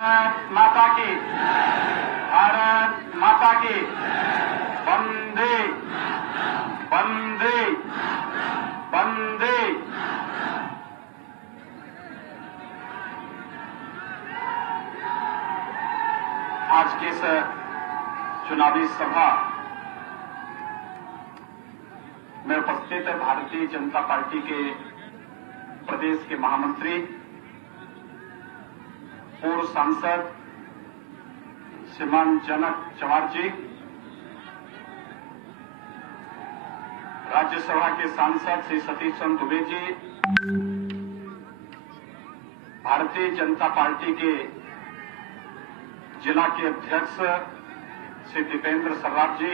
भारत माता की, भारत माता की, वंदे वंदे वंदे। आज की इस चुनावी सभा में उपस्थित भारतीय जनता पार्टी के प्रदेश के महामंत्री, पूर्व सांसद श्रीमान जनक चंवार जी, राज्यसभा के सांसद श्री सतीश चंद्र दुबे जी, भारतीय जनता पार्टी के जिला के अध्यक्ष श्री दीपेंद्र सर्राफ जी,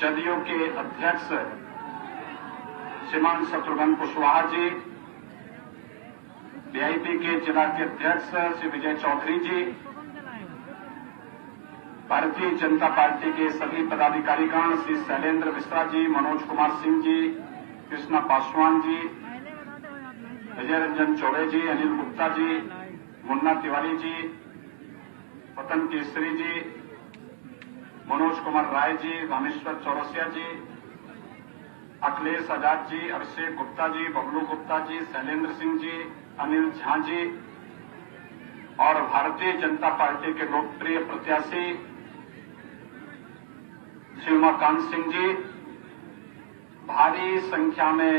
जदयू के अध्यक्ष श्रीमान शत्रुघ्न कुशवाहा जी, बीआईपी के जिला के अध्यक्ष श्री विजय चौधरी जी, भारतीय जनता पार्टी के सभी पदाधिकारीगण श्री शैलेंद्र मिश्रा जी, मनोज कुमार सिंह जी, कृष्णा पासवान जी, विजय रंजन चौबे जी, अनिल गुप्ता जी, मुन्ना तिवारी जी, वतन केसरी जी, मनोज कुमार राय जी, रामेश्वर चौरसिया जी, अखिलेश आजाद जी, अभिषेक गुप्ता जी, बबलू गुप्ता जी, शैलेंद्र सिंह जी, अनिल झा जी और भारतीय जनता पार्टी के लोकप्रिय प्रत्याशी श्री उमाकांत सिंह जी, भारी संख्या में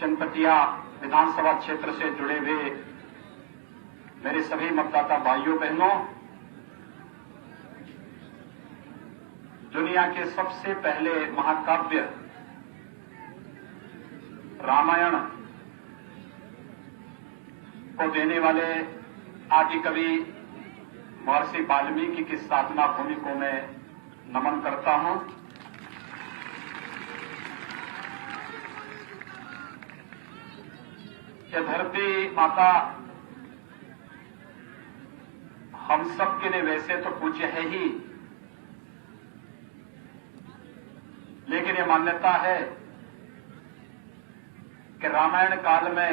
चनपटिया विधानसभा क्षेत्र से जुड़े हुए मेरे सभी मतदाता भाइयों बहनों, दुनिया के सबसे पहले महाकाव्य रामायण को देने वाले आदि कवि महर्षि वाल्मीकि की साधना भूमि को मैं नमन करता हूं। यह धरती माता हम सब के लिए वैसे तो पूज्य है ही, लेकिन यह मान्यता है कि रामायण काल में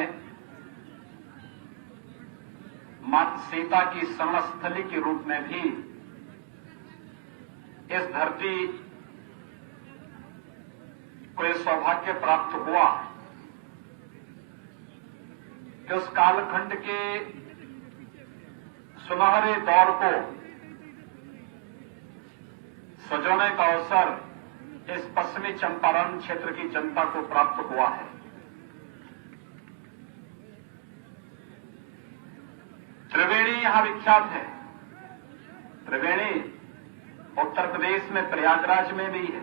माता सीता की शरणस्थली के रूप में भी इस धरती को यह सौभाग्य प्राप्त हुआ कि उस कालखंड के सुनहरे दौर को सजोने का अवसर इस पश्चिमी चंपारण क्षेत्र की जनता को प्राप्त हुआ है। त्रिवेणी यहां विख्यात है। त्रिवेणी उत्तर प्रदेश में प्रयागराज में भी है,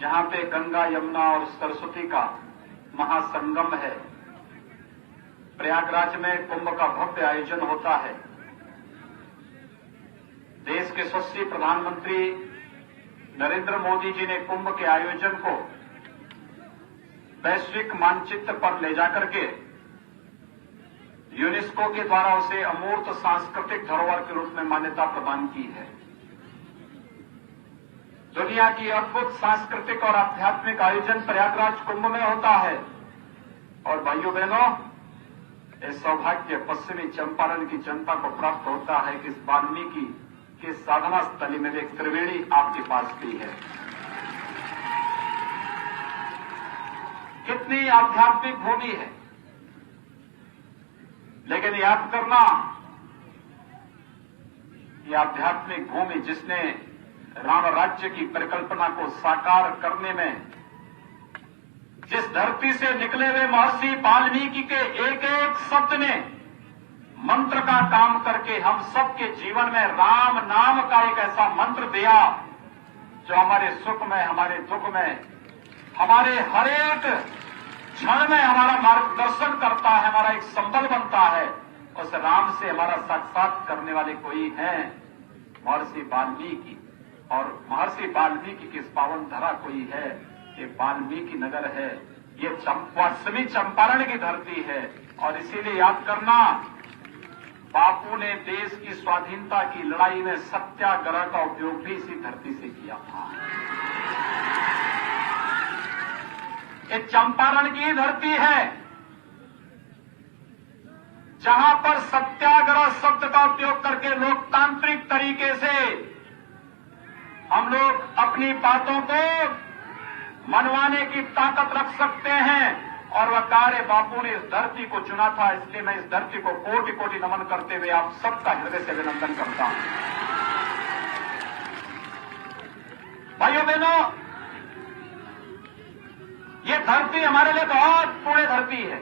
जहां पे गंगा, यमुना और सरस्वती का महासंगम है। प्रयागराज में कुंभ का भव्य आयोजन होता है। देश के यशस्वी प्रधानमंत्री नरेंद्र मोदी जी ने कुंभ के आयोजन को वैश्विक मानचित्र पर ले जाकर के यूनेस्को के द्वारा उसे अमूर्त सांस्कृतिक धरोहर के रूप में मान्यता प्रदान की है। दुनिया की अद्भुत सांस्कृतिक और आध्यात्मिक आयोजन प्रयागराज कुंभ में होता है। और भाइयों बहनों, इस सौभाग्य पश्चिमी चंपारण की जनता को प्राप्त होता है कि इस वाल्मीकि की साधना स्थली में एक त्रिवेणी आपके पास भी है। कितनी आध्यात्मिक भूमि है, लेकिन याद करना, यह आध्यात्मिक भूमि जिसने राम राज्य की परिकल्पना को साकार करने में, जिस धरती से निकले हुए महर्षि वाल्मीकि के एक एक शब्द ने मंत्र का काम करके हम सबके जीवन में राम नाम का एक ऐसा मंत्र दिया जो हमारे सुख में, हमारे दुख में, हमारे हर एक क्षण में हमारा मार्गदर्शन करता है, हमारा एक संबल बनता है। उस राम से हमारा साक्षात करने वाले कोई हैं, महर्षि वाल्मीकि। और महर्षि वाल्मीकि की पावन धरा कोई है, ये वाल्मीकि नगर है, ये पश्चिमी चंपारण की धरती है। और इसीलिए याद करना, बापू ने देश की स्वाधीनता की लड़ाई में सत्याग्रह का उपयोग भी इसी धरती से किया था। ये चंपारण की धरती है। जहां पर सत्याग्रह शब्द का उपयोग करके लोकतांत्रिक तरीके से हम लोग अपनी बातों को मनवाने की ताकत रख सकते हैं, और वह कार्य बापू ने इस धरती को चुना था। इसलिए मैं इस धरती को कोटि कोटि नमन करते हुए आप सबका हृदय से अभिनंदन करता हूं। भाइयों बहनों, ये धरती हमारे लिए बहुत पुण्य धरती है।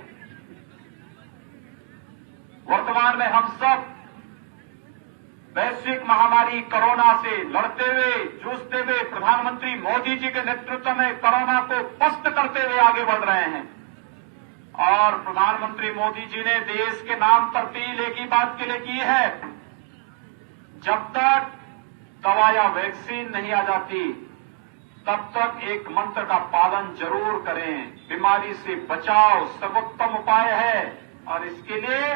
वर्तमान में हम सब वैश्विक महामारी कोरोना से लड़ते हुए, जूझते हुए प्रधानमंत्री मोदी जी के नेतृत्व में कोरोना को पस्त करते हुए आगे बढ़ रहे हैं। और प्रधानमंत्री मोदी जी ने देश के नाम पर अपील एक ही बात के लिए की है, जब तक दवा या वैक्सीन नहीं आ जाती तब तक एक मंत्र का पालन जरूर करें। बीमारी से बचाव सर्वोत्तम उपाय है, और इसके लिए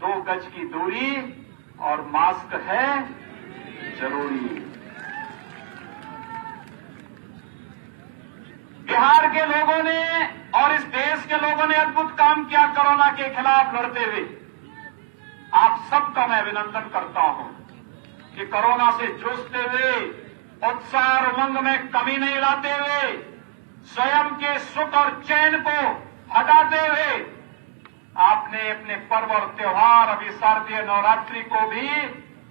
2 गज की दूरी और मास्क है जरूरी। बिहार के लोगों ने और इस देश के लोगों ने अद्भुत काम किया कोरोना के खिलाफ लड़ते हुए। आप सबका मैं अभिनंदन करता हूं कि कोरोना से जूझते हुए उत्साह और उमंग में कमी नहीं लाते हुए, स्वयं के सुख और चैन को हटाते हुए आपने अपने पर्व और त्योहार, अभी शारदीय नवरात्रि को भी,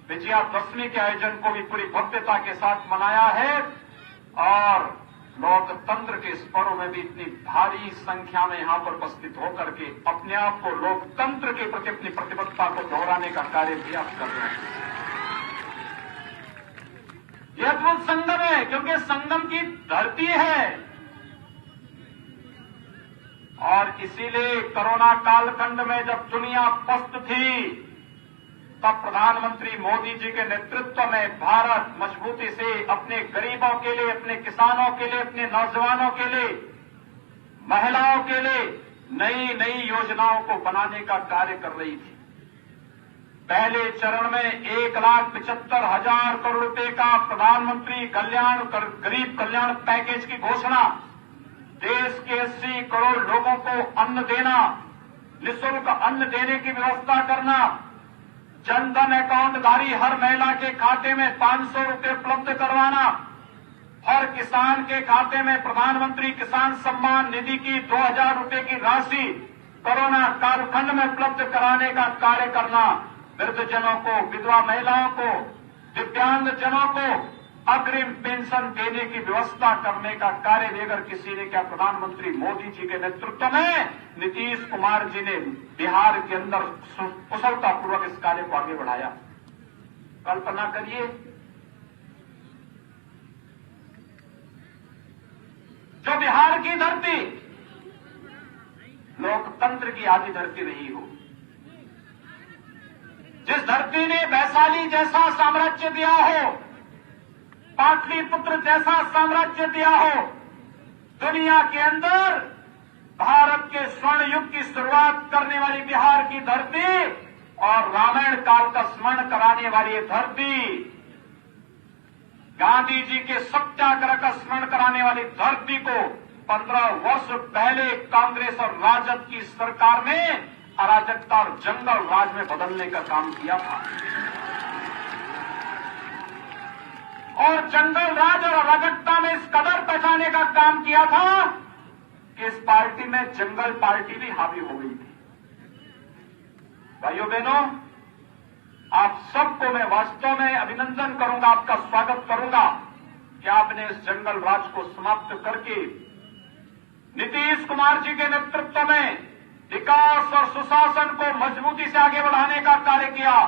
विजयादशमी के आयोजन को भी पूरी भव्यता के साथ मनाया है। और लोकतंत्र के इस पर्व में भी इतनी भारी संख्या में यहां पर उपस्थित होकर के अपने आप को लोकतंत्र के प्रति अपनी प्रतिबद्धता को दोहराने का कार्य भी आप कर रहे हैं। यह अद्भुत संगम है, क्योंकि संगम की धरती है। और इसीलिए कोरोना कालखंड में जब दुनिया पस्त थी, तब प्रधानमंत्री मोदी जी के नेतृत्व में भारत मजबूती से अपने गरीबों के लिए, अपने किसानों के लिए, अपने नौजवानों के लिए, महिलाओं के लिए नई नई योजनाओं को बनाने का कार्य कर रही थी। पहले चरण में 1,75,000 करोड़ रुपए का प्रधानमंत्री गरीब कल्याण पैकेज की घोषणा, देश के 80 करोड़ लोगों को अन्न देना, निःशुल्क अन्न देने की व्यवस्था करना, जनधन अकाउंटधारी हर महिला के खाते में 500 रुपए उपलब्ध करवाना, हर किसान के खाते में प्रधानमंत्री किसान सम्मान निधि की 2,000 रुपए की राशि कोरोना कालखंड में उपलब्ध कराने का कार्य करना, वृद्धजनों को, विधवा महिलाओं को, दिव्यांग जनों को अग्रिम पेंशन देने की व्यवस्था करने का कार्य लेकर किसी ने क्या, प्रधानमंत्री मोदी जी के नेतृत्व में नीतीश कुमार जी ने बिहार के अंदर कुशलतापूर्वक इस कार्य को आगे बढ़ाया। कल्पना करिए, जो बिहार की धरती लोकतंत्र की आदि धरती रही हो, जिस धरती ने वैशाली जैसा साम्राज्य दिया हो, पाटलिपुत्र जैसा साम्राज्य दिया हो, दुनिया के अंदर भारत के स्वर्ण युग की शुरुआत करने वाली बिहार की धरती और रामायण काल का स्मरण कराने वाली ये धरती, गांधी जी के सत्याग्रह का स्मरण कराने वाली धरती को 15 वर्ष पहले कांग्रेस और राजद की सरकार ने अराजकता और जंगल राज में बदलने का काम किया था। और जंगल राज और अराजकता में इस कदर बचाने का काम किया था कि इस पार्टी में जंगल पार्टी भी हावी हो गई थी। भाइयों बहनों, आप सबको मैं वास्तव में अभिनंदन करूंगा, आपका स्वागत करूंगा कि आपने इस जंगल राज को समाप्त करके नीतीश कुमार जी के नेतृत्व में विकास और सुशासन को मजबूती से आगे बढ़ाने का कार्य किया।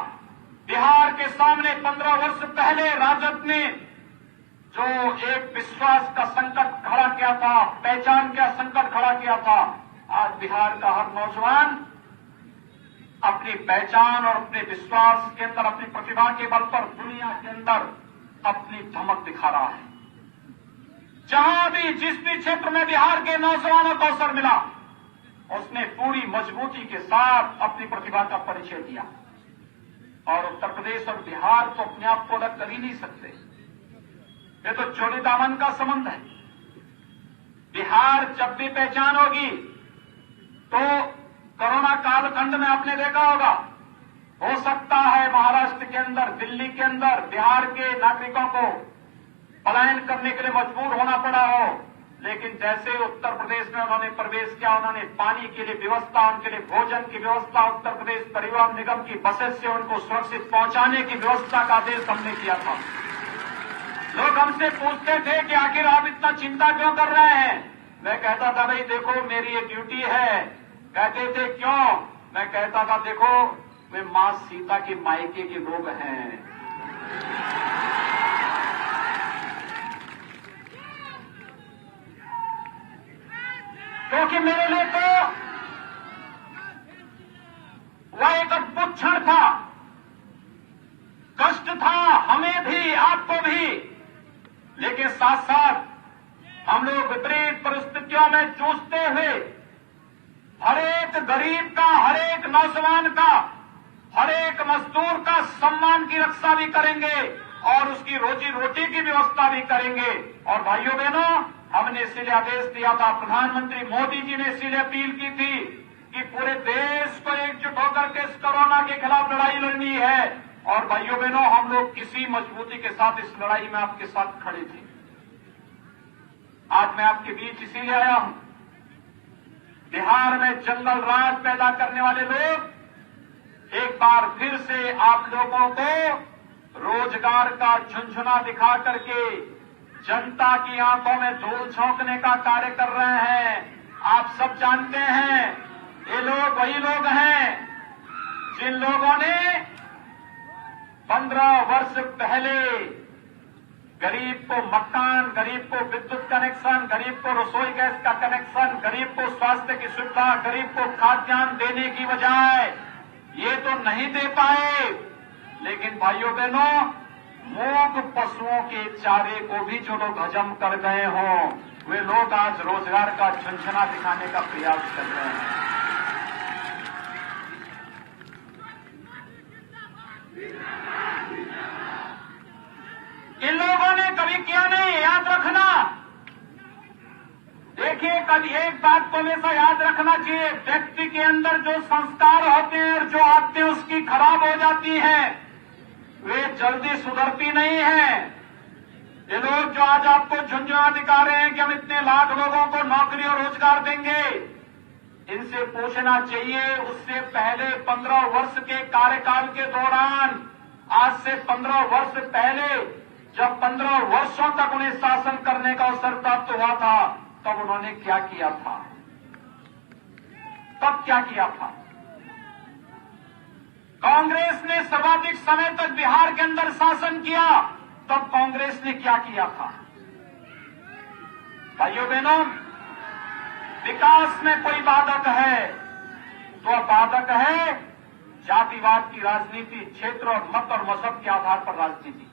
बिहार के सामने 15 वर्ष पहले राजद ने जो एक विश्वास का संकट खड़ा किया था, पहचान का संकट खड़ा किया था, आज बिहार का हर नौजवान अपनी पहचान और अपने विश्वास के अंदर, अपनी प्रतिभा के बल पर दुनिया के अंदर अपनी धमक दिखा रहा है। जहां भी, जिस भी क्षेत्र में बिहार के नौजवानों को अवसर मिला, उसने पूरी मजबूती के साथ अपनी प्रतिभा का परिचय दिया। और उत्तर प्रदेश और बिहार तो अपने आप को अलग कर ही नहीं सकते, ये तो चोली दामन का संबंध है। बिहार जब भी पहचान होगी तो कोरोना कालखंड में आपने देखा होगा, हो सकता है महाराष्ट्र के अंदर, दिल्ली के अंदर बिहार के नागरिकों को पलायन करने के लिए मजबूर होना पड़ा हो, लेकिन जैसे उत्तर प्रदेश में उन्होंने प्रवेश किया, उन्होंने पानी के लिए व्यवस्था, उनके लिए भोजन की व्यवस्था, उत्तर प्रदेश परिवहन निगम की बसेस से उनको सुरक्षित पहुंचाने की व्यवस्था का आदेश हमने किया था। लोग हमसे पूछते थे कि आखिर आप इतना चिंता क्यों कर रहे हैं। मैं कहता था भाई देखो मेरी ये ड्यूटी है। कहते थे क्यों? मैं कहता था देखो वे मां सीता की मायके के लोग हैं। क्योंकि मेरे लिए तो वह एक अद्भुत क्षण था, कष्ट था हमें भी, आपको भी, लेकिन साथ साथ हम लोग विपरीत परिस्थितियों में जूझते हुए हर एक गरीब का, हर एक नौजवान का, हर एक मजदूर का सम्मान की रक्षा भी करेंगे और उसकी रोजी रोटी की व्यवस्था भी करेंगे। और भाइयों बहनों, हमने इसीलिए आदेश दिया था, प्रधानमंत्री मोदी जी ने इसीलिए अपील की थी कि पूरे देश को एकजुट होकर के इस कोरोना के खिलाफ लड़ाई लड़नी है। और भाइयों बहनों, हम लोग किसी मजबूती के साथ इस लड़ाई में आपके साथ खड़े थे। आज मैं आपके बीच इसीलिए आया हूं, बिहार में जंगल राज पैदा करने वाले लोग एक बार फिर से आप लोगों को रोजगार का झुनझुना दिखा करके जनता की आंखों में धूल झोंकने का कार्य कर रहे हैं। आप सब जानते हैं ये लोग वही लोग हैं जिन लोगों ने 15 वर्ष पहले गरीब को मकान, गरीब को विद्युत कनेक्शन, गरीब को रसोई गैस का कनेक्शन, गरीब को स्वास्थ्य की सुविधा, गरीब को खाद्यान्न देने की बजाय ये तो नहीं दे पाए, लेकिन भाइयों बहनों, मूक पशुओं के चारे को भी जो लोग हजम कर गए हों, वे लोग आज रोजगार का झंझना दिखाने का प्रयास कर रहे हैं। इन लोगों ने कभी किया नहीं, याद रखना। देखिए, कभी एक बात को हमेशा याद रखना चाहिए, व्यक्ति के अंदर जो संस्कार होते हैं और जो आदतें उसकी खराब हो जाती हैं, वे जल्दी सुधरती नहीं है। ये लोग जो आज आपको झुंझुना दिखा रहे हैं कि हम इतने लाख लोगों को नौकरी और रोजगार देंगे, इनसे पूछना चाहिए उससे पहले 15 वर्ष के कार्यकाल के दौरान, आज से 15 वर्ष पहले जब 15 वर्षों तक उन्हें शासन करने का अवसर प्राप्त हुआ था, तब उन्होंने क्या किया था? तब क्या किया था? कांग्रेस ने सर्वाधिक समय तक बिहार के अंदर शासन किया, तब कांग्रेस ने क्या किया था? भाइयों बहनों, विकास में कोई बाधक है तो बाधक है जातिवाद की राजनीति, क्षेत्र और मत और मजहब के आधार पर राजनीति।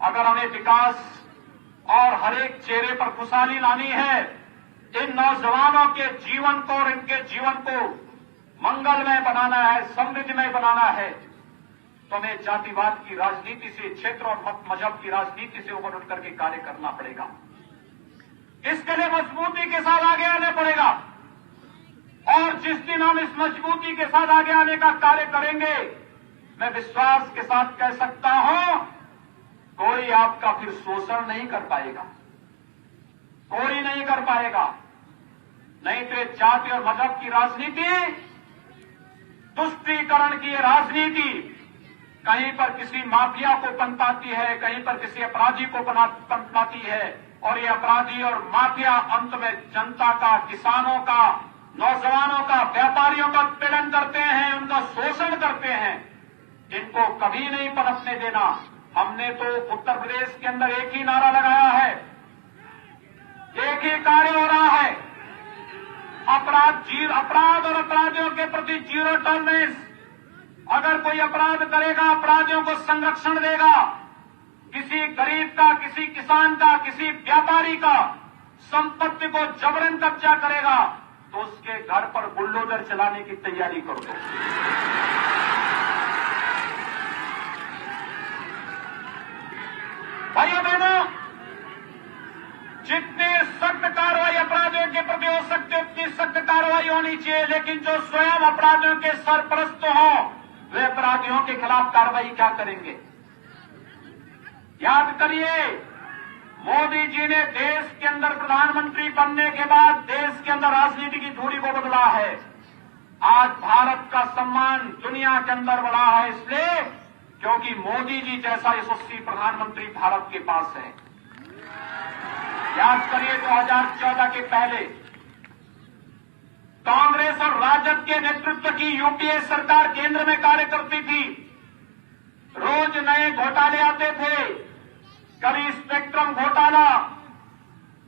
अगर हमें विकास और हर एक चेहरे पर खुशहाली लानी है, इन नौजवानों के जीवन को और इनके जीवन को मंगलमय बनाना है, समृद्धिमय बनाना है, तो हमें जातिवाद की राजनीति से, क्षेत्र और मत मजहब की राजनीति से ऊपर उठ करके कार्य करना पड़ेगा। इसके लिए मजबूती के साथ आगे आना पड़ेगा। और जिस दिन हम इस मजबूती के साथ आगे आने का कार्य करेंगे, मैं विश्वास के साथ कह सकता हूं, कोई आपका फिर शोषण नहीं कर पाएगा, कोई नहीं कर पाएगा। नहीं तो जाति और मजहब की राजनीति, तुष्टीकरण की राजनीति कहीं पर किसी माफिया को पनपाती है, कहीं पर किसी अपराधी को पनपाती है, और ये अपराधी और माफिया अंत में जनता का, किसानों का, नौजवानों का, व्यापारियों का उत्पीड़न करते हैं, उनका शोषण करते हैं। इनको कभी नहीं पनपने देना। हमने तो उत्तर प्रदेश के अंदर एक ही नारा लगाया है, एक ही कार्य हो रहा है, अपराध और अपराधियों के प्रति जीरो टॉलरेंस। अगर कोई अपराध करेगा, अपराधियों को संरक्षण देगा। किसी गरीब का, किसी किसान का, किसी व्यापारी का संपत्ति को जबरन कब्जा करेगा तो उसके घर पर बुलडोजर चलाने की तैयारी कर दो। भाइयों बहनों, जितनी सख्त कार्रवाई अपराधियों के प्रति हो सकती है उतनी सख्त कार्रवाई होनी चाहिए, लेकिन अपराधियों के सरपरस्त हों, वे अपराधियों के खिलाफ कार्रवाई क्या करेंगे? याद करिए, मोदी जी ने देश के अंदर प्रधानमंत्री बनने के बाद देश के अंदर राजनीति की धुरी को बदला है। आज भारत का सम्मान दुनिया के अंदर बढ़ा है, इसलिए क्योंकि मोदी जी जैसा यशस्वी प्रधानमंत्री भारत के पास है। याद करिए, 2014 के पहले कांग्रेस और राजद के नेतृत्व की यूपीए सरकार केंद्र में कार्य करती थी। रोज नए घोटाले आते थे, कभी स्पेक्ट्रम घोटाला,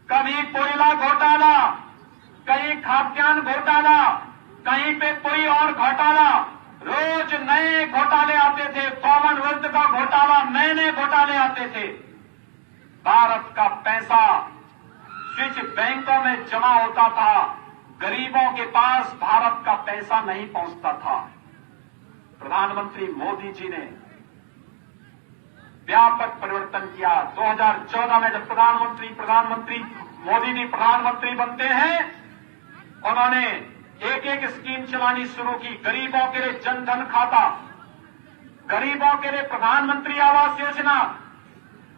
कभी कोयला घोटाला, कहीं खाद्यान्न घोटाला, कहीं पे कोई और घोटाला। रोज नए घोटाले आते थे, कॉमनवेल्थ का घोटाला, नए नए घोटाले आते थे। भारत का पैसा स्विच बैंकों में जमा होता था, गरीबों के पास भारत का पैसा नहीं पहुंचता था। प्रधानमंत्री मोदी जी ने व्यापक परिवर्तन किया। 2014 में जब प्रधानमंत्री मोदी जी प्रधानमंत्री बनते हैं, उन्होंने एक एक स्कीम चलानी शुरू की। गरीबों के लिए जनधन खाता, गरीबों के लिए प्रधानमंत्री आवास योजना,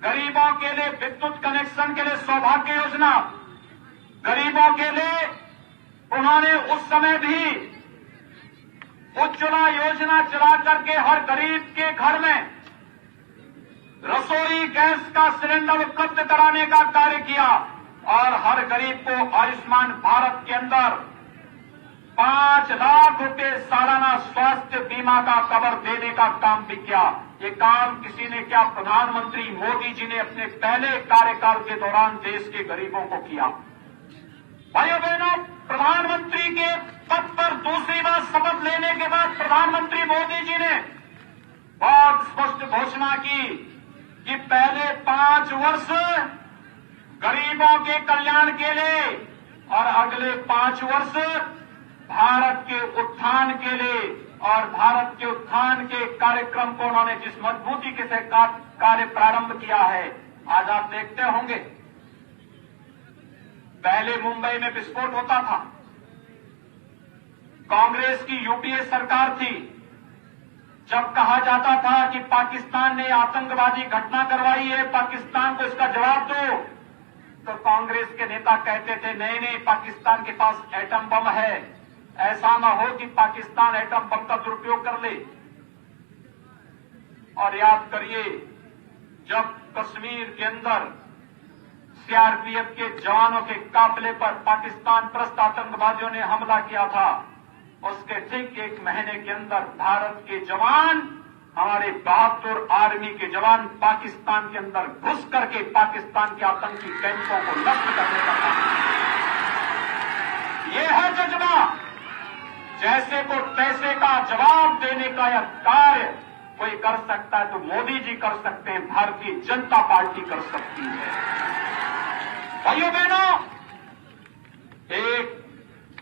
गरीबों के लिए विद्युत कनेक्शन के लिए सौभाग्य योजना, गरीबों के लिए उन्होंने उस समय भी उज्ज्वला योजना चला करके हर गरीब के घर में रसोई गैस का सिलेंडर उपलब्ध कराने का कार्य किया और हर गरीब को आयुष्मान भारत के अंदर 5 लाख रुपए सालाना स्वास्थ्य बीमा का कवर देने का काम भी किया। ये काम किसी ने क्या? प्रधानमंत्री मोदी जी ने अपने पहले कार्यकाल के दौरान देश के गरीबों को किया। भाइयों बहनों, प्रधानमंत्री के पद पर दूसरी बार शपथ लेने के बाद प्रधानमंत्री मोदी जी ने बहुत स्पष्ट घोषणा की कि पहले 5 वर्ष गरीबों के कल्याण के लिए और अगले 5 वर्ष भारत के उत्थान के लिए। और भारत के उत्थान के कार्यक्रम को उन्होंने जिस मजबूती के साथ कार्य प्रारंभ किया है, आज आप देखते होंगे, पहले मुंबई में विस्फोट होता था, कांग्रेस की यूपीए सरकार थी, जब कहा जाता था कि पाकिस्तान ने आतंकवादी घटना करवाई है, पाकिस्तान को इसका जवाब दो, तो कांग्रेस के नेता कहते थे नहीं नहीं, पाकिस्तान के पास एटम बम है, ऐसा न हो कि पाकिस्तान एटम बम का दुरुपयोग कर ले। और याद करिए, जब कश्मीर के अंदर सीआरपीएफ के जवानों के काफिले पर पाकिस्तान परस्त आतंकवादियों ने हमला किया था, उसके ठीक 1 महीने के अंदर भारत के जवान, हमारे बहादुर आर्मी के जवान पाकिस्तान के अंदर घुस करके पाकिस्तान के आतंकी कैंपों को नष्ट करने का काम किया। ये है जज्बा। जैसे को तैसे का जवाब देने का यह कार्य कोई कर सकता है तो मोदी जी कर सकते हैं, भारतीय जनता पार्टी कर सकती है। भाइयों बहनों, एक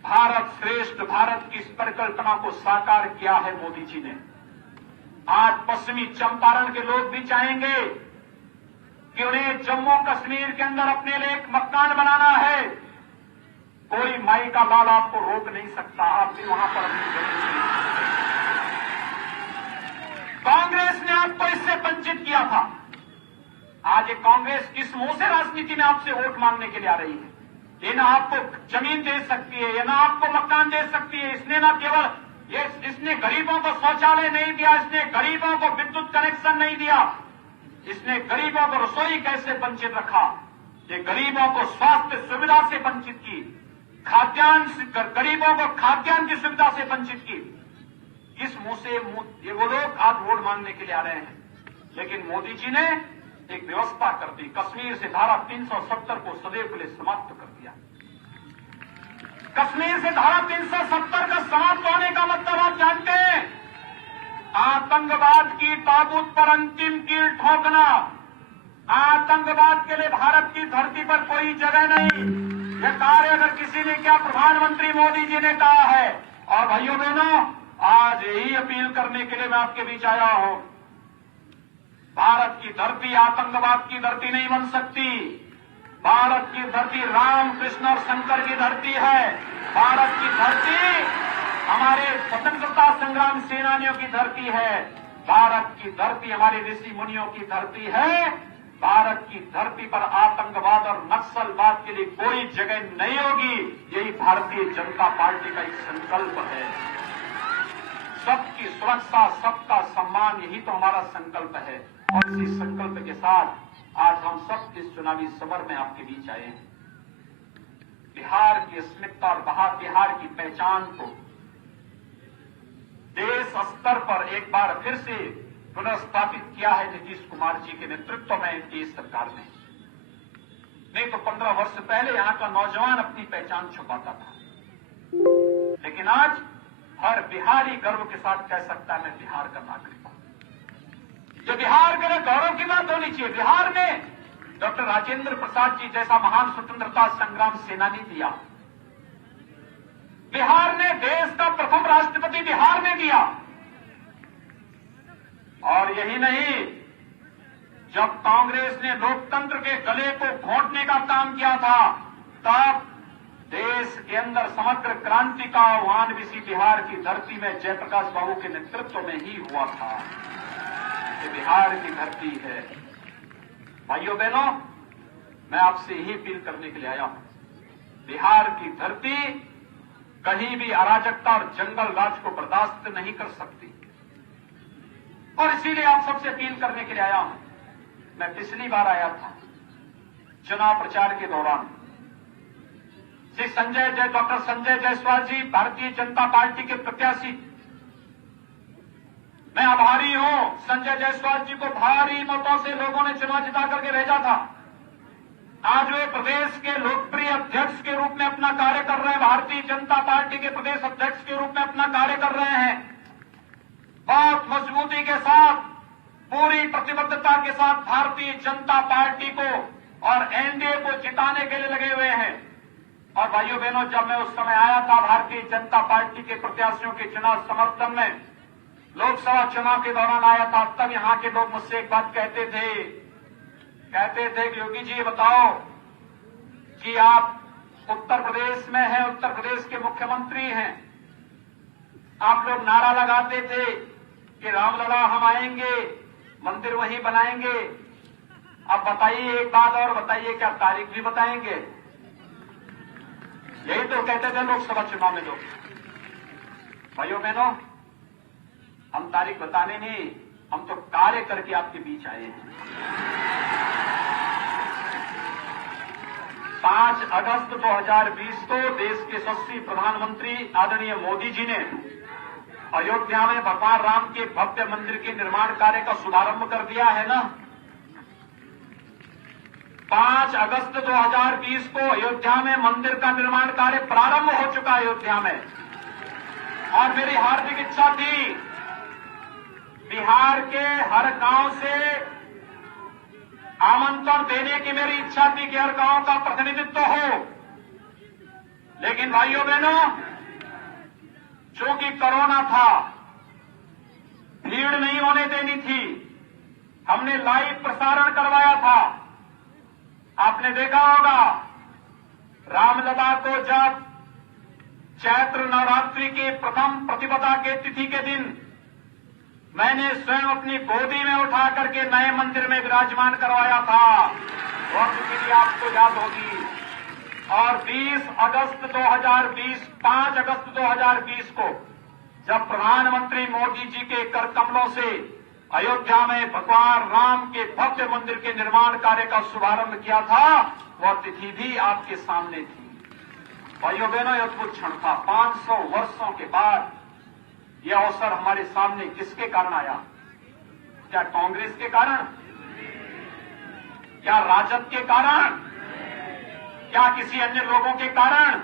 भारत श्रेष्ठ भारत की इस परिकल्पना को साकार किया है मोदी जी ने। आज पश्चिमी चंपारण के लोग भी चाहेंगे कि उन्हें जम्मू कश्मीर के अंदर अपने लिए एक मकान बनाना है। कोई माई का लाल आपको रोक नहीं सकता, आप भी वहां पर अपनी जमीन खरीद सकते। कांग्रेस ने आपको इससे वंचित किया था। आज ये कांग्रेस किस मुंह से राजनीति में आपसे वोट मांगने के लिए आ रही है? ये ना आपको जमीन दे सकती है, ये ना आपको मकान दे सकती है। इसने ना केवल इसने गरीबों को शौचालय नहीं दिया, इसने गरीबों को विद्युत कनेक्शन नहीं दिया, इसने गरीबों को रसोई गैस से वंचित रखा, ये गरीबों को स्वास्थ्य सुविधा से वंचित की, गरीबों को खाद्यान्न की सुविधा से वंचित की। इस मुंह से ये वो लोग आज वोट मांगने के लिए आ रहे हैं। लेकिन मोदी जी ने एक व्यवस्था कर दी, कश्मीर से धारा 370 को सदैव के लिए समाप्त कर दिया। कश्मीर से धारा 370 का समाप्त होने का मतलब आप जानते हैं, आतंकवाद की ताबूत पर अंतिम कील ठोकना। आतंकवाद के लिए भारत की धरती पर कोई जगह नहीं। यह कार्य अगर किसी ने क्या, प्रधानमंत्री मोदी जी ने कहा है। और भाइयों बहनों, आज यही अपील करने के लिए मैं आपके बीच आया हूं। भारत की धरती आतंकवाद की धरती नहीं बन सकती। भारत की धरती राम, कृष्ण और शंकर की धरती है। भारत की धरती हमारे स्वतंत्रता संग्राम सेनानियों की धरती है। भारत की धरती हमारे ऋषि मुनियों की धरती है। भारत की धरती पर आतंकवाद और नक्सलवाद के लिए कोई जगह नहीं होगी। यही भारतीय जनता पार्टी का एक संकल्प है। सबकी सुरक्षा, सबका सम्मान, यही तो हमारा संकल्प है। और इसी संकल्प के साथ आज हम सब इस चुनावी सभर में आपके बीच आए हैं। बिहार की अस्मिता और बिहार की पहचान को देश स्तर पर एक बार फिर से पुनर्स्थापित किया है नीतीश कुमार जी के नेतृत्व में एनडीए सरकार ने। नहीं तो 15 वर्ष पहले यहां का नौजवान अपनी पहचान छुपाता था, लेकिन आज हर बिहारी गर्व के साथ कह सकता है मैं बिहार का नागरिक हूं। ये बिहार के लिए गौरव की बात होनी चाहिए। बिहार में डॉक्टर राजेंद्र प्रसाद जी जैसा महान स्वतंत्रता संग्राम सेनानी दिया। बिहार ने देश का प्रथम राष्ट्रपति बिहार में दिया। और यही नहीं, जब कांग्रेस ने लोकतंत्र के गले को घोंटने का काम किया था, तब देश के अंदर समग्र क्रांति का आह्वान इसी बिहार की धरती में जयप्रकाश बाबू के नेतृत्व में ही हुआ था। ये बिहार की धरती है। भाइयों बहनों, मैं आपसे यही अपील करने के लिए आया हूं। बिहार की धरती कहीं भी अराजकता और जंगल राज को बर्दाश्त नहीं कर सकती, और इसीलिए आप सबसे अपील करने के लिए आया हूं। मैं पिछली बार आया था चुनाव प्रचार के दौरान। श्री डॉक्टर संजय जायसवाल जी भारतीय जनता पार्टी के प्रत्याशी, मैं आभारी हूं। संजय जायसवाल जी को भारी मतों से लोगों ने चुनाव जिता करके भेजा था। आज वे प्रदेश के लोकप्रिय अध्यक्ष के रूप में अपना कार्य कर रहे हैं। भारतीय जनता पार्टी के प्रदेश अध्यक्ष के रूप में अपना कार्य कर रहे हैं। बहुत मजबूती के साथ, पूरी प्रतिबद्धता के साथ भारतीय जनता पार्टी को और एनडीए को जिताने के लिए लगे हुए हैं। और भाइयों बहनों, जब मैं उस समय आया था भारतीय जनता पार्टी के प्रत्याशियों के चुनाव समर्थन में, लोकसभा चुनाव के दौरान आया था, तब यहां के लोग मुझसे एक बात कहते थे कि योगी जी बताओ कि आप उत्तर प्रदेश में हैं, उत्तर प्रदेश के मुख्यमंत्री हैं, आप लोग नारा लगाते थे कि रामलला हम आएंगे, मंदिर वहीं बनाएंगे। अब बताइए, एक बात और बताइए, क्या तारीख भी बताएंगे? यही तो कहते थे लोकसभा चुनाव में लोग। भाइयों बहनों, हम तारीख बताने नहीं, हम तो कार्य करके आपके बीच आए हैं। 5 अगस्त 2020 को देश के यशस्वी प्रधानमंत्री आदरणीय मोदी जी ने अयोध्या में भगवान राम के भव्य मंदिर के निर्माण कार्य का शुभारंभ कर दिया है ना। 5 अगस्त 2020 को अयोध्या में मंदिर का निर्माण कार्य प्रारंभ हो चुका है अयोध्या में। और मेरी हार्दिक इच्छा थी बिहार के हर गांव से आमंत्रण देने की, मेरी इच्छा थी कि हर गांव का प्रतिनिधित्व हो। लेकिन भाइयों बहनों, चूंकि कोरोना था, भीड़ नहीं होने देनी थी, हमने लाइव प्रसारण करवाया था। आपने देखा होगा रामलला को जब चैत्र नवरात्रि के प्रथम प्रतिपदा के तिथि के दिन मैंने स्वयं अपनी गोदी में उठा करके नए मंदिर में विराजमान करवाया था, और उसके लिए आपको याद होगी। और 20 अगस्त 2020, 5 अगस्त 2020 को जब प्रधानमंत्री मोदी जी के कर कमलों से अयोध्या में भगवान राम के भव्य मंदिर के निर्माण कार्य का शुभारंभ किया था, वह तिथि भी आपके सामने थी। भाइयों बहनों, यह अद्भुत क्षण था। 500 वर्षों के बाद यह अवसर हमारे सामने किसके कारण आया? क्या कांग्रेस के कारण? क्या राजद के कारण? क्या किसी अन्य लोगों के कारण?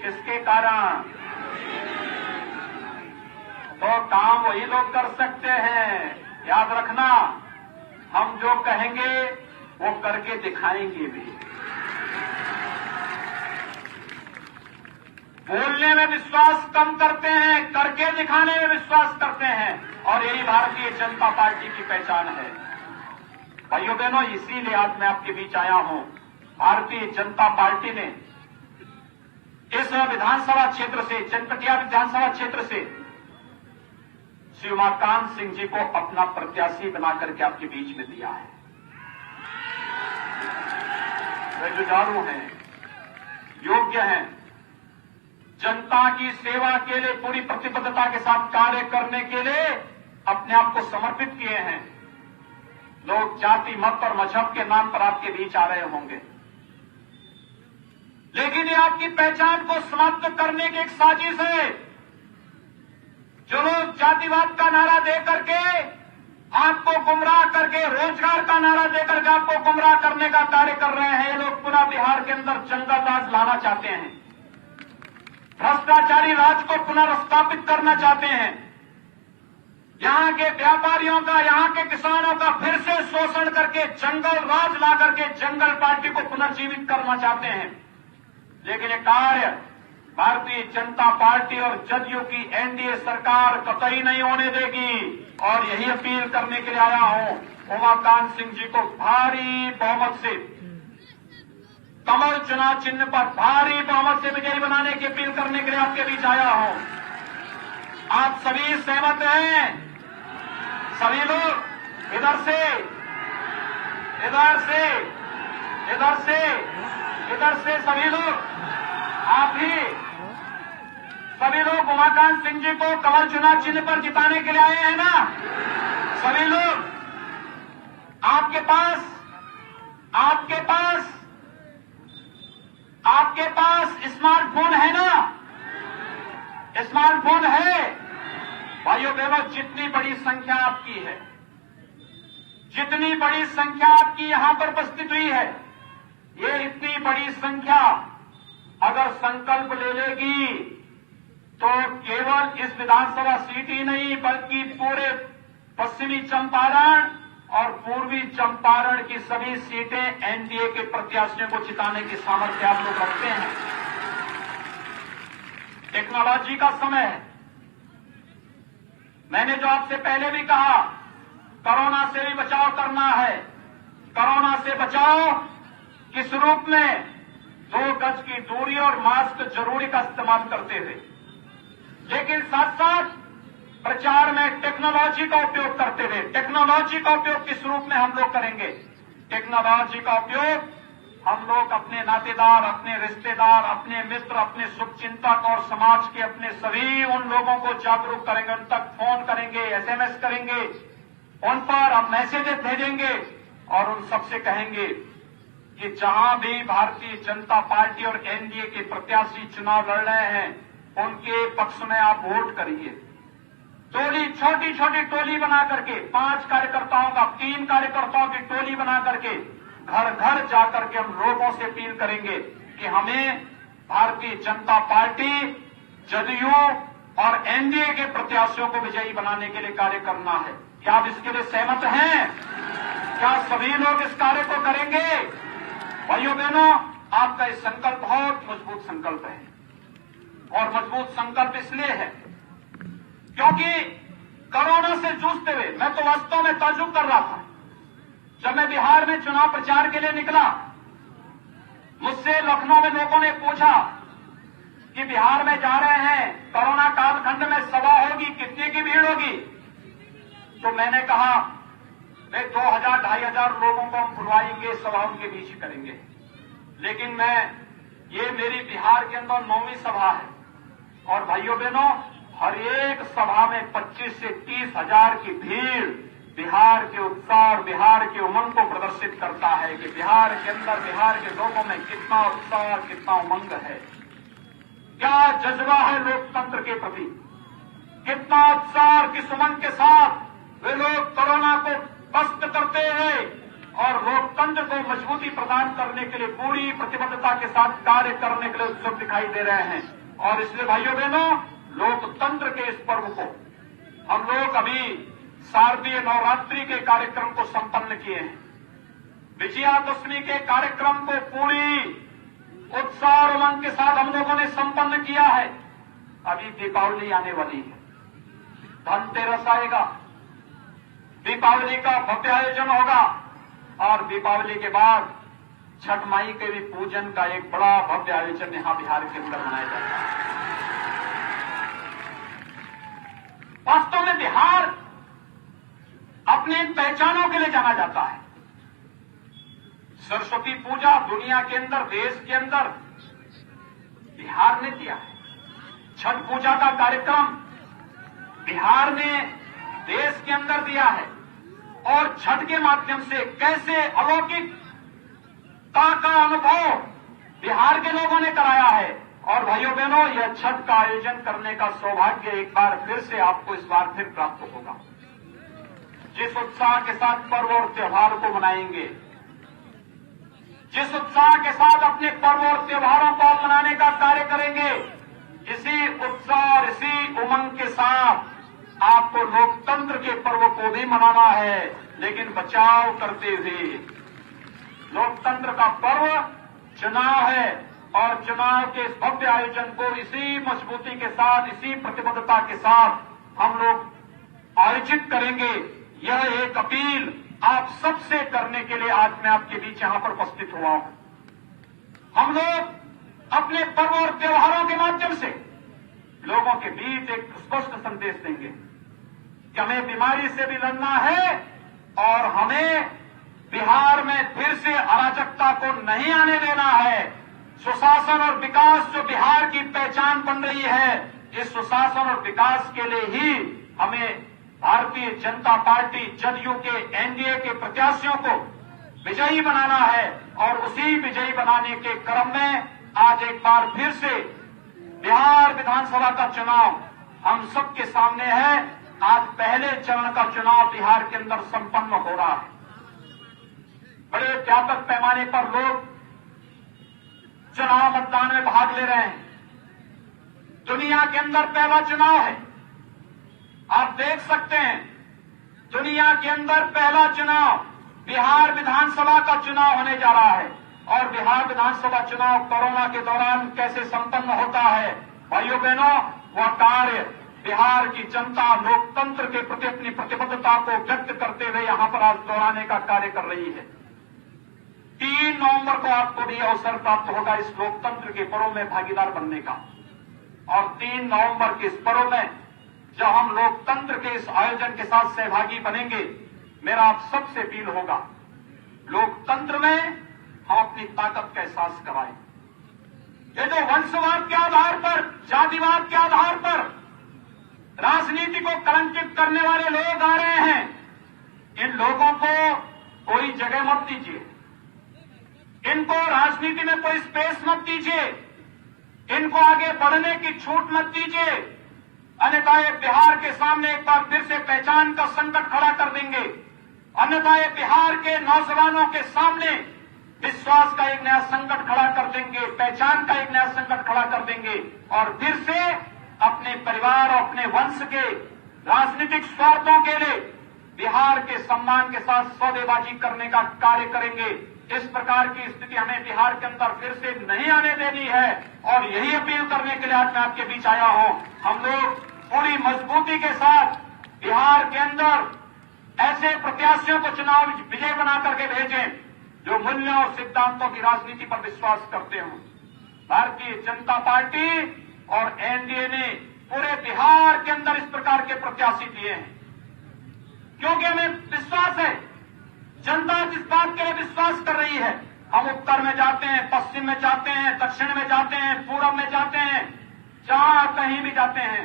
किसके कारण? तो काम वही लोग कर सकते हैं। याद रखना, हम जो कहेंगे वो करके दिखाएंगे भी। बोलने में विश्वास कम करते हैं, करके दिखाने में विश्वास करते हैं, और यही भारतीय जनता पार्टी की पहचान है। भाइयों बहनों, इसीलिए आज मैं आपके बीच आया हूं। भारतीय जनता पार्टी ने इस विधानसभा क्षेत्र से, चनपटिया विधानसभा क्षेत्र से श्री उमाकांत सिंह जी को अपना प्रत्याशी बना करके आपके बीच में दिया है। वे जुझारू हैं, योग्य हैं, जनता की सेवा के लिए पूरी प्रतिबद्धता के साथ कार्य करने के लिए अपने आप को समर्पित किए हैं। लोग जाति, मत और मजहब के नाम पर आपके बीच आ रहे होंगे, लेकिन ये आपकी पहचान को समाप्त करने की एक साजिश है। जो लोग जातिवाद का नारा दे करके आपको गुमराह करके, रोजगार का नारा दे करके आपको गुमराह करने का कार्य कर रहे हैं, ये लोग पुनः बिहार के अंदर जंगल राज लाना चाहते हैं, भ्रष्टाचारी राज को पुनर्स्थापित करना चाहते हैं, यहां के व्यापारियों का, यहां के किसानों का फिर से शोषण करके जंगल राज ला करके जंगल पार्टी को पुनर्जीवित करना चाहते हैं। लेकिन ये कार्य भारतीय जनता पार्टी और जदयू की एनडीए सरकार कतई नहीं होने देगी। और यही अपील करने के लिए आया हूं, उमाकांत सिंह जी को भारी बहुमत से, कमल चुनाव चिन्ह पर भारी बहुमत से विजयी बनाने की अपील करने के लिए आपके बीच आया हूं। आप सभी सहमत हैं? सभी लोग इधर से, इधर से, इधर से, इधर से सभी लोग, आप भी सभी लोग उमाकांत सिंह जी को कमल चुनाव चिन्ह पर जिताने के लिए आए हैं ना? सभी लोग, आपके पास स्मार्टफोन है ना? स्मार्टफोन है? भाइयों बहनों, जितनी बड़ी संख्या आपकी है, जितनी बड़ी संख्या आपकी यहां पर उपस्थित हुई है, ये इतनी बड़ी संख्या अगर संकल्प ले लेगी तो केवल इस विधानसभा सीट ही नहीं बल्कि पूरे पश्चिमी चंपारण और पूर्वी चंपारण की सभी सीटें एनडीए के प्रत्याशियों को जिताने की सामर्थ्य आप लोग रखते हैं। टेक्नोलॉजी का समय है। मैंने जो आपसे पहले भी कहा, कोरोना से भी बचाव करना है। कोरोना से बचाव किस रूप में? 2 गज की दूरी और मास्क जरूरी का इस्तेमाल करते हुए, लेकिन साथ साथ प्रचार में टेक्नोलॉजी का उपयोग करते हुए। टेक्नोलॉजी का उपयोग किस रूप में हम लोग करेंगे? टेक्नोलॉजी का उपयोग हम लोग अपने नातेदार, अपने रिश्तेदार, अपने मित्र, अपने शुभचिंतक और समाज के अपने सभी उन लोगों को जागरूक करेंगे, उन तक फोन करेंगे, एसएमएस करेंगे, उन पर हम मैसेजेस भेजेंगे और उन सबसे कहेंगे कि जहां भी भारतीय जनता पार्टी और एनडीए के प्रत्याशी चुनाव लड़ रहे हैं, उनके पक्ष में आप वोट करिए। टोली, छोटी छोटी टोली बना करके 5 कार्यकर्ताओं का, 3 कार्यकर्ताओं की टोली बना करके घर घर जाकर के हम लोगों से अपील करेंगे कि हमें भारतीय जनता पार्टी, जदयू और एनडीए के प्रत्याशियों को विजयी बनाने के लिए कार्य करना है। क्या आप इसके लिए सहमत हैं? क्या सभी लोग इस कार्य को करेंगे? भाइयों बहनों, आपका ये संकल्प बहुत मजबूत संकल्प है, और मजबूत संकल्प इसलिए है क्योंकि कोरोना से जूझते हुए मैं तो वास्तव में ताज्जुब कर रहा था जब मैं बिहार में चुनाव प्रचार के लिए निकला। मुझसे लखनऊ में लोगों ने पूछा कि बिहार में जा रहे हैं, कोरोना कालखंड में सभा होगी, कितने की भीड़ होगी? तो मैंने कहा भाई 2000-2500 लोगों को हम बुलवाएंगे, सभा उनके बीच करेंगे। लेकिन ये मेरी बिहार के अंदर 9वीं सभा है, और भाइयों बहनों, हर एक सभा में 25 से 30 हजार की भीड़ बिहार के उत्साह और बिहार के उमंग को प्रदर्शित करता है कि बिहार के अंदर, बिहार के लोगों में कितना उत्साह और कितना उमंग है, क्या जज्बा है लोकतंत्र के प्रति, कितना उत्साह और किस उमंग के साथ वे लोग कोरोना को पस्त करते हैं और लोकतंत्र को मजबूती प्रदान करने के लिए पूरी प्रतिबद्धता के साथ कार्य करने के लिए उत्सुक दिखाई दे रहे हैं। और इसलिए भाइयों बहनों, लोकतंत्र के इस पर्व को हम लोग अभी शारदीय नवरात्रि के कार्यक्रम को संपन्न किए हैं। विजयादशमी के कार्यक्रम को पूरी उत्साह और उमंग के साथ हम लोगों ने संपन्न किया है। अभी दीपावली आने वाली है, धनतेरस आएगा, दीपावली का भव्य आयोजन होगा, और दीपावली के बाद छठ माई के भी पूजन का एक बड़ा भव्य आयोजन यहां बिहार के अंदर मनाया जाता है। वास्तव में बिहार अपने पहचानों के लिए जाना जाता है। सरस्वती पूजा दुनिया के अंदर, देश के अंदर बिहार ने दिया है। छठ पूजा का कार्यक्रम बिहार ने देश के अंदर दिया है और छठ के माध्यम से कैसे अलौकिकता का अनुभव बिहार के लोगों ने कराया है। और भाइयों बहनों, यह छठ का आयोजन करने का सौभाग्य एक बार फिर से आपको इस बार फिर प्राप्त होगा। जिस उत्साह के साथ पर्व और त्योहार को मनाएंगे, जिस उत्साह के साथ अपने पर्व और त्योहारों को मनाने का कार्य करेंगे, इसी उत्साह और इसी उमंग के साथ आपको लोकतंत्र के पर्व को भी मनाना है, लेकिन बचाव करते हुए। लोकतंत्र का पर्व चुनाव है और चुनाव के इस भव्य आयोजन को इसी मजबूती के साथ, इसी प्रतिबद्धता के साथ हम लोग आयोजित करेंगे। यह एक अपील आप सबसे करने के लिए आज मैं आपके बीच यहां पर उपस्थित हुआ हूं। हम लोग अपने पर्व और त्योहारों के माध्यम से लोगों के बीच एक स्पष्ट संदेश देंगे कि हमें बीमारी से भी लड़ना है और हमें बिहार में फिर से अराजकता को नहीं आने देना है। सुशासन और विकास जो बिहार की पहचान बन रही है, इस सुशासन और विकास के लिए ही हमें भारतीय जनता पार्टी जदयू के एनडीए के प्रत्याशियों को विजयी बनाना है। और उसी विजयी बनाने के क्रम में आज एक बार फिर से बिहार विधानसभा का चुनाव हम सबके सामने है। आज पहले चरण का चुनाव बिहार के अंदर संपन्न हो रहा है। बड़े व्यापक पैमाने पर लोग चुनाव मतदान में भाग ले रहे हैं। दुनिया के अंदर पहला चुनाव है, आप देख सकते हैं। दुनिया के अंदर पहला चुनाव बिहार विधानसभा का चुनाव होने जा रहा है। और बिहार विधानसभा चुनाव कोरोना के दौरान कैसे संपन्न होता है, भाइयों बहनों, वह कार्य बिहार की जनता लोकतंत्र के प्रति अपनी प्रतिबद्धता को व्यक्त करते हुए यहां पर आज दोहराने का कार्य कर रही है। 3 नवंबर को आपको भी अवसर प्राप्त होगा इस लोकतंत्र के पर्व में भागीदार बनने का। और 3 नवंबर के इस पर्व में जब हम लोकतंत्र के इस आयोजन के साथ सहभागी बनेंगे, मेरा आप सबसे अपील होगा, लोकतंत्र में हम अपनी ताकत का एहसास कराएं। ये जो वंशवाद के आधार पर, जातिवाद के आधार पर राजनीति को कलंकित करने वाले लोग आ रहे हैं, इन लोगों को कोई जगह मत दीजिए, इनको राजनीति में कोई स्पेस मत दीजिए, इनको आगे बढ़ने की छूट मत दीजिए, अन्यथा ये बिहार के सामने एक बार फिर से पहचान का संकट खड़ा कर देंगे। अन्यथा ये बिहार के नौजवानों के सामने विश्वास का एक नया संकट खड़ा कर देंगे, पहचान का एक नया संकट खड़ा कर देंगे और फिर से अपने परिवार और अपने वंश के राजनीतिक स्वार्थों के लिए बिहार के सम्मान के साथ सौदेबाजी करने का कार्य करेंगे। इस प्रकार की स्थिति हमें बिहार के अंदर फिर से नहीं आने देनी है और यही अपील करने के लिए आज मैं आपके बीच आया हूं। हम लोग पूरी मजबूती के साथ बिहार के अंदर ऐसे प्रत्याशियों को चुनाव विजय बना करके भेजें जो मूल्यों और सिद्धांतों की राजनीति पर विश्वास करते हों। भारतीय जनता पार्टी और एनडीए ने पूरे बिहार के अंदर इस प्रकार के प्रत्याशी दिए हैं, क्योंकि हमें विश्वास है, जनता जिस बात के लिए विश्वास कर रही है। हम उत्तर में जाते हैं, पश्चिम में जाते हैं, दक्षिण में जाते हैं, पूर्व में जाते हैं, जहां कहीं भी जाते हैं,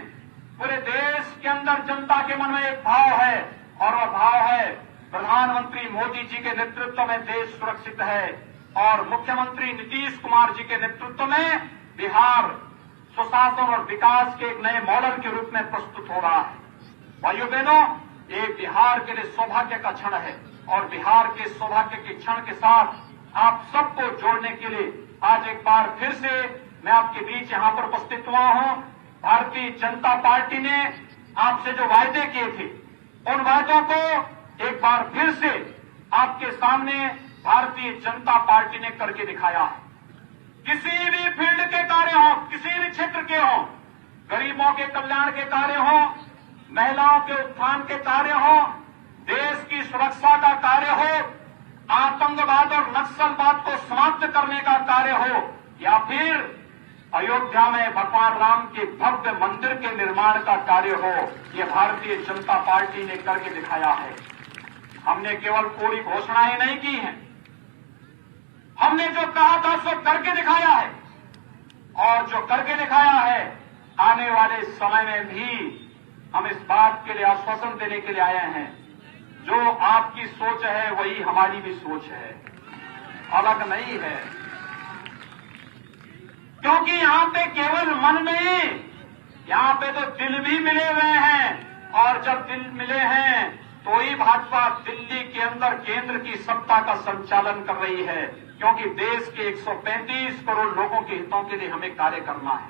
पूरे देश के अंदर जनता के मन में एक भाव है और वह भाव है प्रधानमंत्री मोदी जी के नेतृत्व में देश सुरक्षित है और मुख्यमंत्री नीतीश कुमार जी के नेतृत्व में बिहार सुशासन और विकास के एक नए मॉडल के रूप में प्रस्तुत हो रहा है। भाइयों बहनों, ये बिहार के लिए सौभाग्य का क्षण है और बिहार के सौभाग्य के क्षण के साथ आप सबको जोड़ने के लिए आज एक बार फिर से मैं आपके बीच यहां पर उपस्थित हुआ हूं। भारतीय जनता पार्टी ने आपसे जो वायदे किए थे, उन वायदों को एक बार फिर से आपके सामने भारतीय जनता पार्टी ने करके दिखाया है। किसी भी फील्ड के कार्य हो, किसी भी क्षेत्र के हो, गरीबों के कल्याण के कार्य हो, महिलाओं के उत्थान के कार्य हो, देश की सुरक्षा का कार्य हो, आतंकवाद और नक्सलवाद को समाप्त करने का कार्य हो, या फिर अयोध्या में भगवान राम के भव्य मंदिर के निर्माण का कार्य हो, ये भारतीय जनता पार्टी ने करके दिखाया है। हमने केवल पूरी घोषणाएं नहीं की हैं, हमने जो कहा था सो करके दिखाया है, और जो करके दिखाया है आने वाले समय में भी हम इस बात के लिए आश्वासन देने के लिए आए हैं, जो आपकी सोच है वही हमारी भी सोच है, अलग नहीं है। क्योंकि यहां पे केवल मन नहीं, यहां पे तो दिल भी मिले हुए हैं, और जब दिल मिले हैं तो ही भाजपा दिल्ली के अंदर केंद्र की सत्ता का संचालन कर रही है, क्योंकि देश के 135 करोड़ लोगों के हितों के लिए हमें कार्य करना है।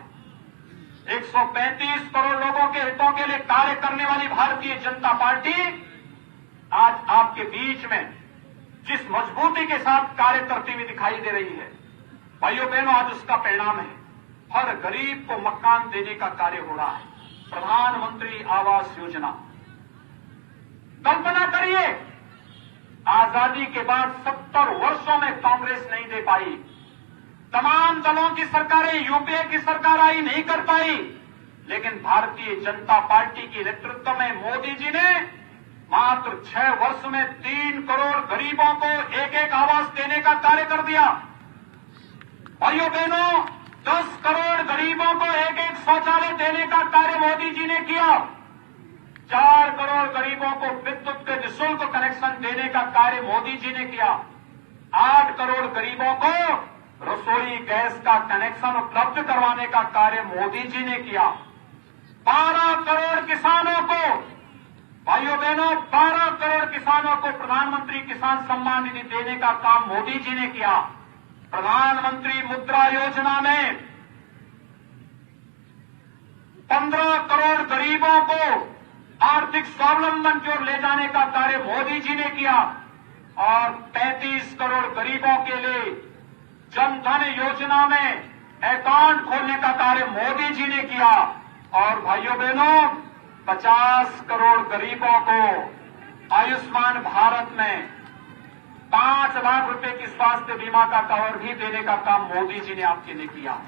135 करोड़ लोगों के हितों के लिए कार्य करने वाली भारतीय जनता पार्टी आज आपके बीच में जिस मजबूती के साथ कार्य करती हुई दिखाई दे रही है, भाइयों बहनों, आज उसका परिणाम है हर गरीब को मकान देने का कार्य हो रहा है। प्रधानमंत्री आवास योजना, कल्पना करिए, आजादी के बाद 70 वर्षों में कांग्रेस नहीं दे पाई, तमाम दलों की सरकारें, यूपीए की सरकार आई, नहीं कर पाई, लेकिन भारतीय जनता पार्टी के नेतृत्व में मोदी जी ने मात्र 6 वर्ष में 3 करोड़ गरीबों को एक एक आवास देने का कार्य कर दिया। भाइयों बहनों, 10 करोड़ गरीबों को एक एक शौचालय देने का कार्य मोदी जी ने किया। 4 करोड़ गरीबों को विद्युत के निःशुल्क कनेक्शन देने का कार्य मोदी जी ने किया। 8 करोड़ गरीबों को रसोई गैस का कनेक्शन उपलब्ध करवाने का कार्य मोदी जी ने किया। 12 करोड़ किसानों को, भाइयों बहनों, 12 करोड़ किसानों को प्रधानमंत्री किसान सम्मान निधि देने का काम मोदी जी ने किया। प्रधानमंत्री मुद्रा योजना में 15 करोड़ गरीबों को आर्थिक स्वावलंबन की ओर ले जाने का कार्य मोदी जी ने किया, और 35 करोड़ गरीबों के लिए जन धन योजना में अकाउंट खोलने का कार्य मोदी जी ने किया, और भाइयों बहनों, 50 करोड़ गरीबों को आयुष्मान भारत में 5 लाख रुपए की स्वास्थ्य बीमा का कवर भी देने का काम मोदी जी ने आपके लिए किया।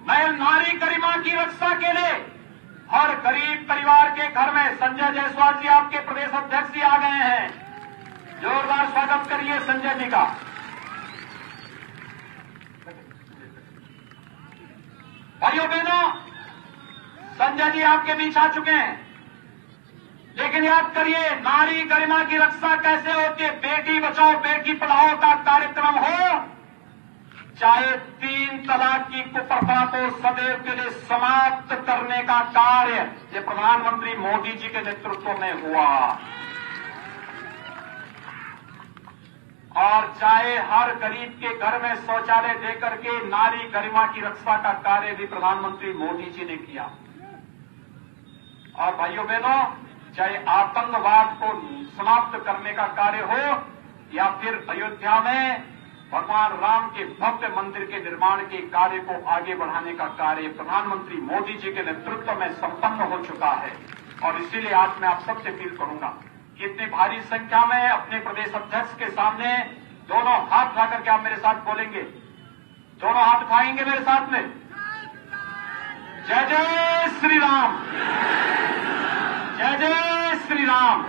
मैं नारी गरिमा की रक्षा के लिए हर गरीब परिवार के घर में, संजय जायसवाल जी आपके प्रदेश अध्यक्ष जी आ गए हैं, जोरदार स्वागत करिए संजय जी का। भाइयों बहनों, संजय जी आपके बीच आ चुके हैं, लेकिन याद करिए, नारी गरिमा की रक्षा कैसे होती है? बेटी बचाओ बेटी पढ़ाओ का कार्यक्रम हो, चाहे 3 तलाक की कुप्रथा को सदैव के लिए समाप्त करने का कार्य ये प्रधानमंत्री मोदी जी के नेतृत्व में हुआ, और चाहे हर गरीब के घर में शौचालय देकर के नारी गरिमा की रक्षा का कार्य भी प्रधानमंत्री मोदी जी ने किया। और भाइयों बहनों, चाहे आतंकवाद को समाप्त करने का कार्य हो, या फिर अयोध्या में भगवान राम के भव्य मंदिर के निर्माण के कार्य को आगे बढ़ाने का कार्य प्रधानमंत्री मोदी जी के नेतृत्व में संपन्न हो चुका है। और इसीलिए आज मैं आप सबसे अपील करूंगा कि इतनी भारी संख्या में अपने प्रदेश अध्यक्ष के सामने दोनों हाथ उठा करके आप मेरे साथ बोलेंगे, दोनों हाथ उठाएंगे मेरे साथ में, जय जय श्री राम, जय जय श्री राम।